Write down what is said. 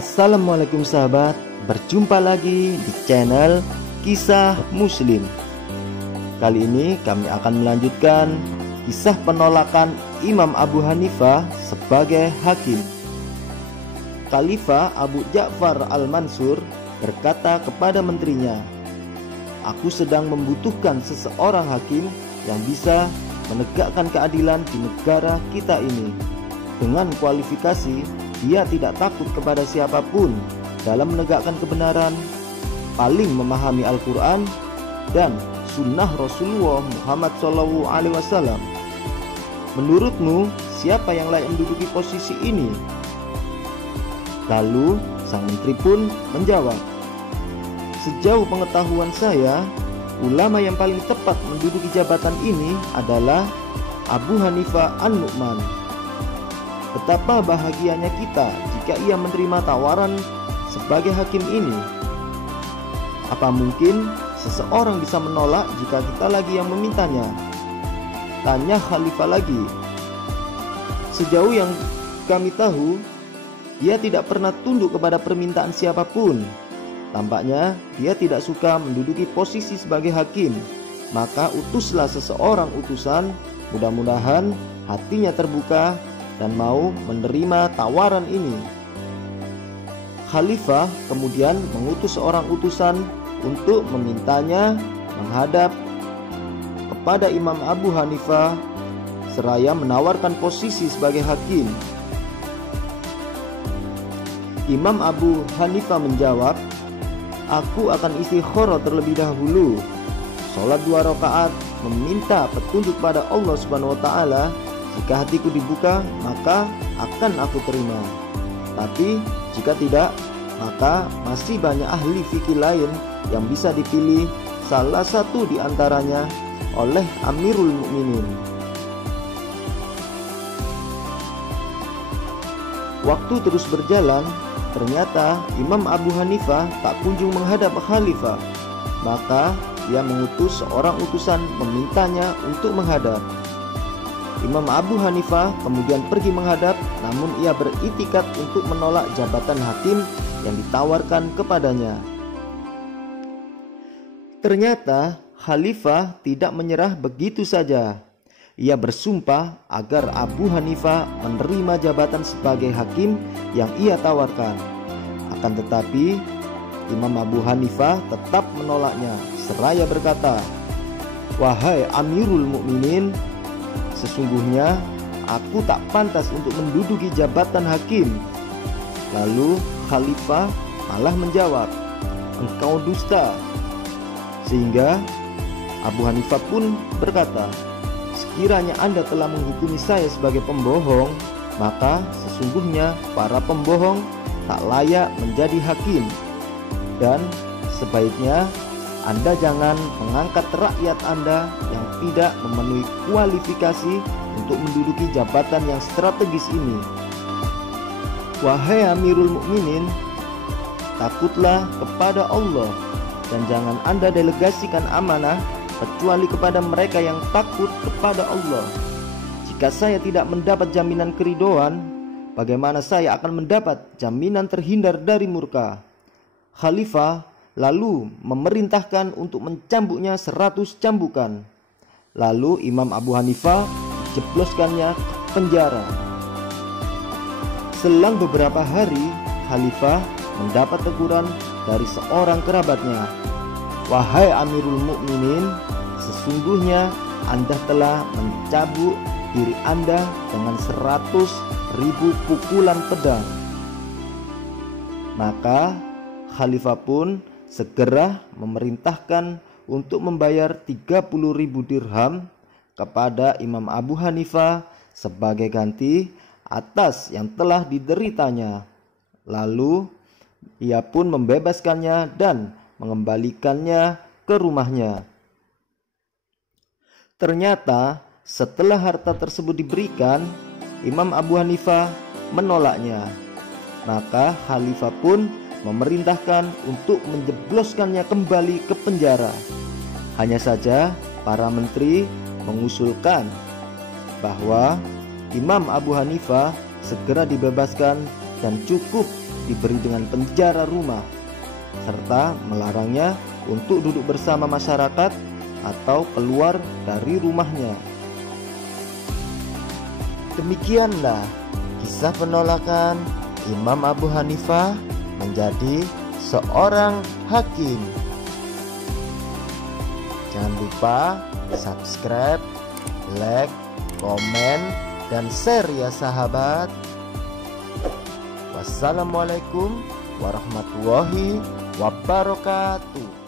Assalamualaikum sahabat, berjumpa lagi di channel Kisah Muslim. Kali ini kami akan melanjutkan kisah penolakan Imam Abu Hanifah sebagai hakim. Khalifah Abu Ja'far Al-Mansur berkata kepada menterinya, "Aku sedang membutuhkan seseorang hakim yang bisa menegakkan keadilan di negara kita ini. Dengan kualifikasi dia tidak takut kepada siapapun dalam menegakkan kebenaran, paling memahami Al-Quran dan sunnah Rasulullah Muhammad SAW. Menurutmu siapa yang layak menduduki posisi ini?" Lalu sang menteri pun menjawab, "Sejauh pengetahuan saya, ulama yang paling tepat menduduki jabatan ini adalah Abu Hanifah An-Nu'man. Betapa bahagianya kita jika ia menerima tawaran sebagai hakim ini. Apa mungkin seseorang bisa menolak jika kita lagi yang memintanya?" Tanya Khalifah lagi. "Sejauh yang kami tahu, dia tidak pernah tunduk kepada permintaan siapapun. Tampaknya dia tidak suka menduduki posisi sebagai hakim. Maka utuslah seseorang utusan, mudah-mudahan hatinya terbuka dan mau menerima tawaran ini." Khalifah kemudian mengutus seorang utusan untuk memintanya menghadap kepada Imam Abu Hanifah seraya menawarkan posisi sebagai hakim. Imam Abu Hanifah menjawab, "Aku akan istikharah terlebih dahulu, sholat 2 rakaat, meminta petunjuk pada Allah Subhanahu wa Ta'ala. Jika hatiku dibuka, maka akan aku terima. Tapi jika tidak, maka masih banyak ahli fikih lain yang bisa dipilih, salah satu di antaranya oleh Amirul Mukminin." Waktu terus berjalan, ternyata Imam Abu Hanifah tak kunjung menghadap Khalifah. Maka ia mengutus seorang utusan memintanya untuk menghadap. Imam Abu Hanifah kemudian pergi menghadap, namun ia beriktikad untuk menolak jabatan hakim yang ditawarkan kepadanya. Ternyata Khalifah tidak menyerah begitu saja. Ia bersumpah agar Abu Hanifah menerima jabatan sebagai hakim yang ia tawarkan. Akan tetapi Imam Abu Hanifah tetap menolaknya seraya berkata, "Wahai Amirul Mukminin, sesungguhnya aku tak pantas untuk menduduki jabatan hakim." Lalu Khalifah malah menjawab, "Engkau dusta." Sehingga Abu Hanifah pun berkata, "Sekiranya Anda telah menghukumi saya sebagai pembohong, maka sesungguhnya para pembohong tak layak menjadi hakim. Dan sebaiknya Anda jangan mengangkat rakyat Anda yang tidak memenuhi kualifikasi untuk menduduki jabatan yang strategis ini. Wahai Amirul Mukminin, takutlah kepada Allah dan jangan Anda delegasikan amanah kecuali kepada mereka yang takut kepada Allah. Jika saya tidak mendapat jaminan keridhaan, bagaimana saya akan mendapat jaminan terhindar dari murka?" Khalifah lalu memerintahkan untuk mencambuknya 100 cambukan. Lalu Imam Abu Hanifah dijebloskannya ke penjara. Selang beberapa hari, Khalifah mendapat teguran dari seorang kerabatnya. "Wahai Amirul Mukminin, sesungguhnya Anda telah mencambuk diri Anda dengan 100.000 pukulan pedang." Maka Khalifah pun segera memerintahkan untuk membayar 30.000 dirham kepada Imam Abu Hanifah sebagai ganti atas yang telah dideritanya. Lalu ia pun membebaskannya dan mengembalikannya ke rumahnya. Ternyata setelah harta tersebut diberikan, Imam Abu Hanifah menolaknya. Maka Khalifah pun memerintahkan untuk menjebloskannya kembali ke penjara. Hanya saja para menteri mengusulkan bahwa Imam Abu Hanifah segera dibebaskan dan cukup diberi dengan penjara rumah, serta melarangnya untuk duduk bersama masyarakat atau keluar dari rumahnya. Demikianlah kisah penolakan Imam Abu Hanifah menjadi seorang hakim. Jangan lupa subscribe, like, komen, dan share ya sahabat. Wassalamualaikum warahmatullahi wabarakatuh.